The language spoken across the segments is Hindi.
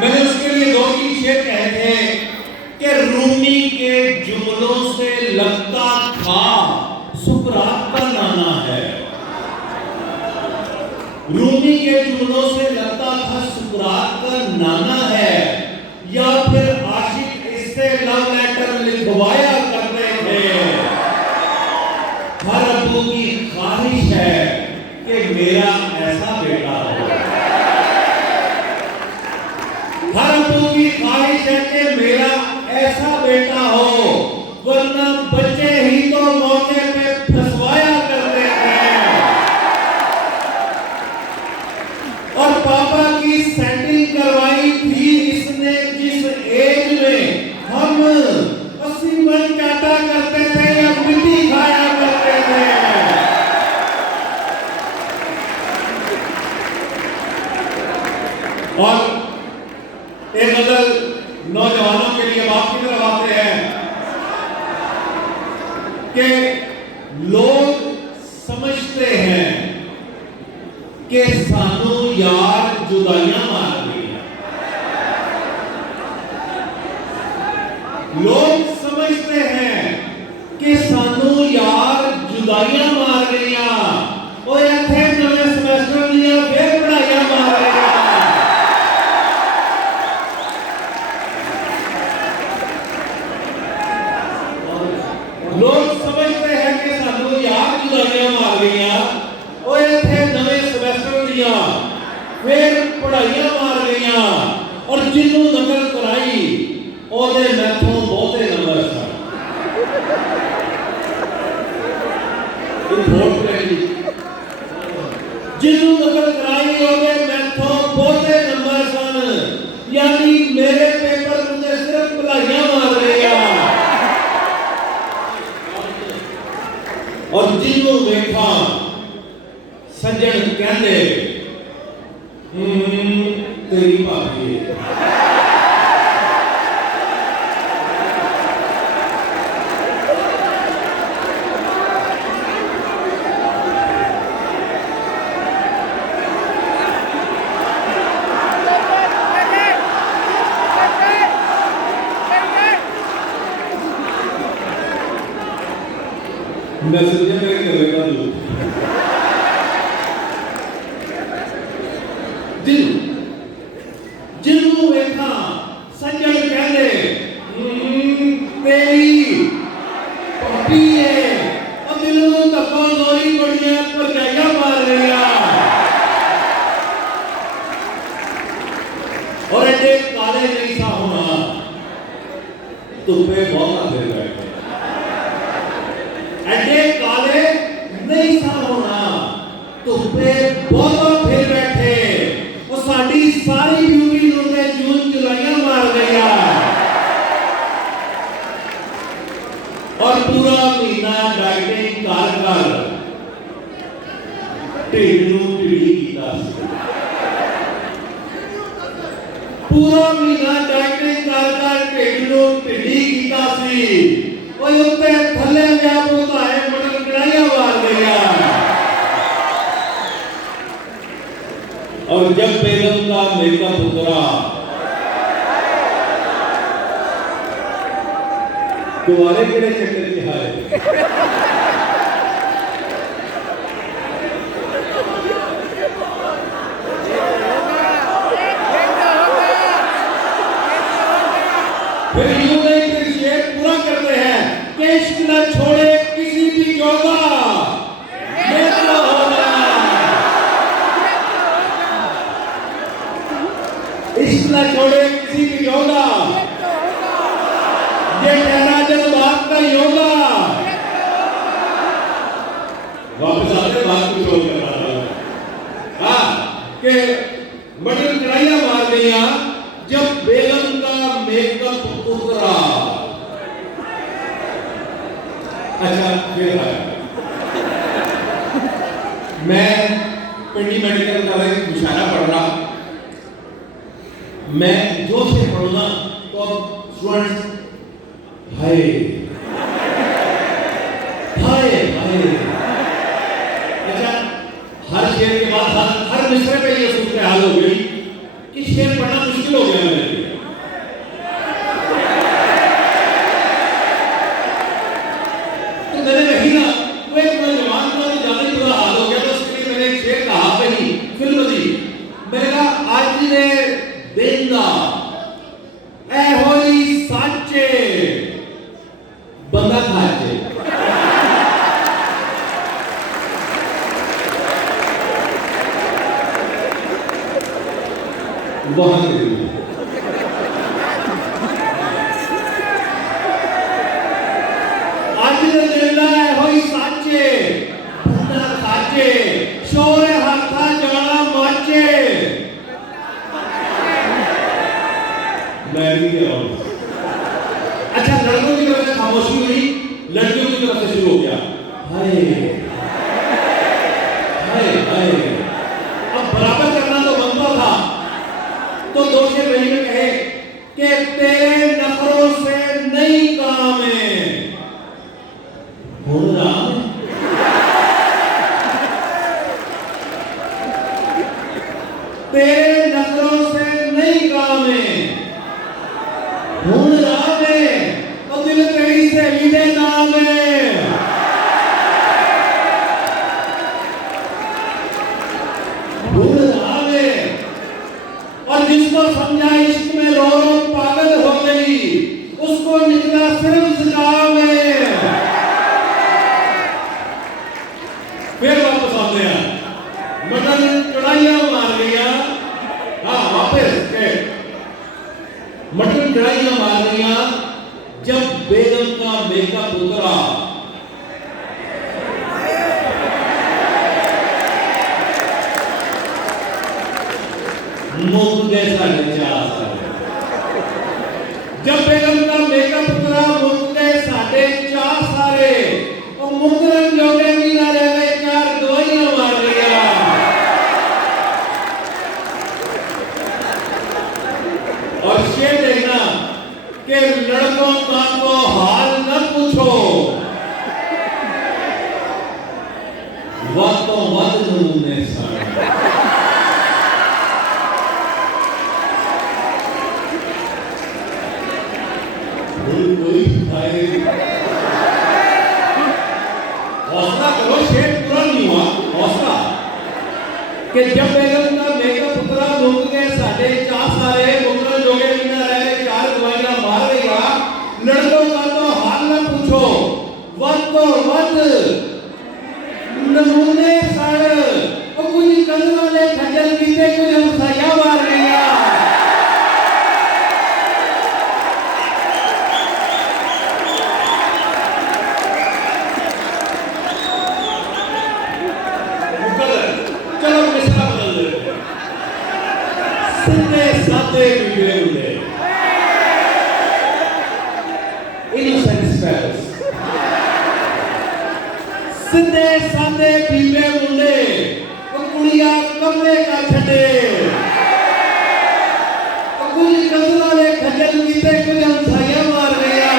मैंने उसके लिए दो तीन शेर कहे थे कि रूमी के जुमलों से लगता था सुकरात का नाना है। रूमी के जुमलों से लगता था सुकरात का नाना है, या फिर आशिक इससे लव लेटर लिखवाया करते थे। हर अब्बू की ख्वाहिश है कि मेरा ऐसा बेटा हो। हर अब्बू की ख्वाहिश है कि मेरा ऐसा बेटा हो, वरना बच्चे ही तो मौके पे फंसवाया करते थे। और पापा की सेटिंग करवाई थी इसने जिस एज में हम 80 मन चाटा करते थे या मिट्टी खाया करते थे। और एक अगर नौजवानों के लिए बात की तरफ आते हैं कि लोग समझते हैं कि सानू यार जुदाइयां मार रही है। लोग समझते हैं कि सानू यार जुदाइयां मार रही हैं और इतने नवे सेमेस्टर दिया फिर पढ़ाइयां मार रही हैं। लोग समझते हैं कि सानू यार जुदाइयां मार रही हैं और इतने नवे सेमेस्टर दिया फिर पढ़ाइयां मार रही हैं। और जिन्हों नकल कराई ओदे मैथों बहुते नंबर सन। जिन्हों नकल कराई ओदे मैथों बहुते नंबर सन, यानी मेरे पेपर मुझे सिर्फ पढ़ाइयां मार रही हैं। और जिन्हों देखा सज्जन कहते तेरी भाभी मैं समझा मैं करेगा दूर जिन्हों देखा सज्जन कहते तेरी भाभी है और दिलों धक्का लोरी बड़िया भरजाइयां मार रही है। और ऐसे काले नहीं सा होना तुम्हें बहुत फिर बैठे। ऐसे काले नहीं सा होना तुम्हें बहुत फिर बैठे। और साड़ी सारी ब्यूटी लोटे जून जुलाइयां मार गया। और पूरा महीना डाइटिंग कर ढिड नूं ढिड़ी कीता। पूरा महीना डाइटिंग कर ढिड नूं ढिड़ी कीता सी। और उत्ते थल्ले व्याप होता है मटन कढ़ाइयां मार गया। और जब बेगम का मेकअप उतरा तुम्हारे किड़े चक्कर की हाय। फिर यूं नहीं फिर शेर पूरा करते हैं कि इश्क न छोड़े किसी भी जोगा ये तो होगा। इश्क न छोड़े किसी भी जोगा ये कहना जज्बात का योगा। वापस आते बात कुछ और कर रहा था। हाँ कि मटन कढ़ाइयां मार गया जब बेगम का मेकअप उतरा। अच्छा फिर आया मैं पिंडी मेडिकल कॉलेज मुशारा पढ़ रहा। मैं जो से पढ़ूंगा तो स्टूडेंट्स हाय हाय हाय। अच्छा हर शेर के बाद हर मिसरे पे ये सूरत हाल हो गई कि शेर पढ़ना मुश्किल हो गया। जिंदा ऐहो ही साचे बंदा खाचे। आज जिंदा ऐहो ही साचे बंदा खाचे शोरे हाथा जाना माचे। मैं भी कह रहा हूं। अच्छा, लड़कों की तरफ से खामोशी हुई, लड़कियों की तरफ से शुरू हो गया हाय हाय हाय। अब बराबर करना तो बनता था, तो दो शेर वही में कहे कि तेरे नखरों से नहीं काम है हो राम। तेरे नखरों से नहीं काम है हुन राम है, और दिल तेरी सहेली दे नाम है। हुन राम है, और जिसको समझा इश्क में रो रो पागल हो गई, उसको निकला सिर्फ जुकाम है। फिर वापस आते हैं, मटन कढ़ाइयां मार गया। हाँ वापस के मटन कढ़ाइयां मार गया जब बेगम का मेकअप उतरा। मुक गए साढ़े 4 साल। जब बेगम का मेकअप उतरा मुक गए 4.5 सारे, और मुकरम जोगे भी ना रह गए, 4 दवाइयां मार गया। और ये देखना कि लड़कों का तो हाल न पूछो, वक्तों वक्त नमूने सारे। हौसला करो, शेर पूरा नहीं हुआ, हौसला। कि जब बेगम का मेकअप उतरा मुक गए 4.5 सारे, मुकरम जोगे भी ना रहे, 4 दवाइयां मार गया। लड़कों का तो हाल न पूछो, वक्त नमूने सारे। और कुछ कल वाले खजल पीते, कुछ हमसाया मार गया। चलो मिसरा बदल देते, सीधे साधे बीबे मुंडे, इनोसेंट स्पेल्स। सीधे साधे बीबे मुंडे, वो कुड़िया कमले का छड़े, वो कुछ कल वाले खजल पीते, कुछ हमसाया मार गया।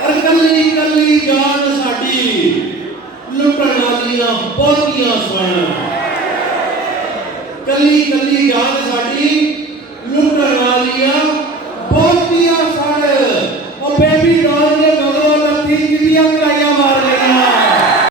और कली कली जान साडी लुटन वालियां बहुतियां सुन, कली कली जान साडी